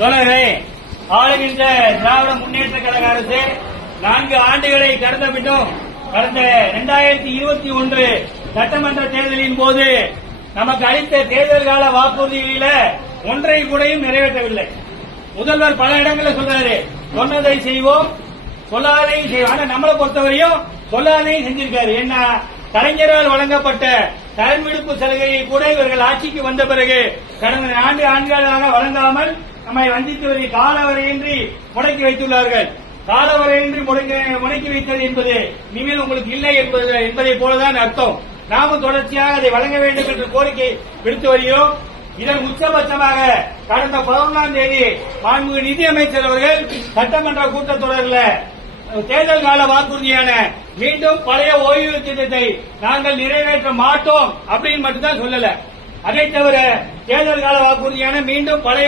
தோழர்களே, ஆளுகின்ற திராவிட முன்னேற்ற கழக அரசு 4 ஆண்டுகளை கடந்த பின்னும் கடந்த 2021 சட்டமன்ற தேர்தலின் போது நமக்கு அளித்த தேர்தல் கால வாக்குறுதிகளில ஒன்றை கூடயும் நிறைவேற்றவில்லை. முதல்வர் பல இடங்களில் சொல்றாரு, சொன்னதை செய்வோம் சொல்லாதையும் செய்வோம். ஆனா நம்மளை பொறுத்தவரையும் சொல்லாதையும் செஞ்சிருக்காரு. என்ன, கலைஞரால் வழங்கப்பட்ட கடன் விடுப்பு சலுகையை கூட இவர்கள் ஆட்சிக்கு வந்த பிறகு கடந்த 4 ஆண்டுகளாக வழங்காமல் நம்மை வஞ்சித்து காலவரையின்றி முடக்கி வைத்துள்ளார்கள். காலவரையின்றி முடக்கி வைத்தது என்பது இனிமேல் உங்களுக்கு இல்லை என்பதை போலதான் அர்த்தம். நாமும் தொடர்ச்சியாக அதை வழங்க வேண்டும் என்ற கோரிக்கை விடுத்து வருகிறோம். இதன் உச்சபட்சமாக கடந்த 11ஆம் தேதி மாண்புமிகு நிதியமைச்சர் அவர்கள் சட்டமன்ற கூட்டத்தொடரில் தேர்தல் கால வாக்குறுதியான மீண்டும் பழைய ஓய்வு திட்டத்தை நாங்கள் நிறைவேற்ற மாட்டோம் அப்படின்னு மட்டும்தான் சொல்லல. அதை தவிர தேர்தல் கால வாக்குறுதியான மீண்டும் பழைய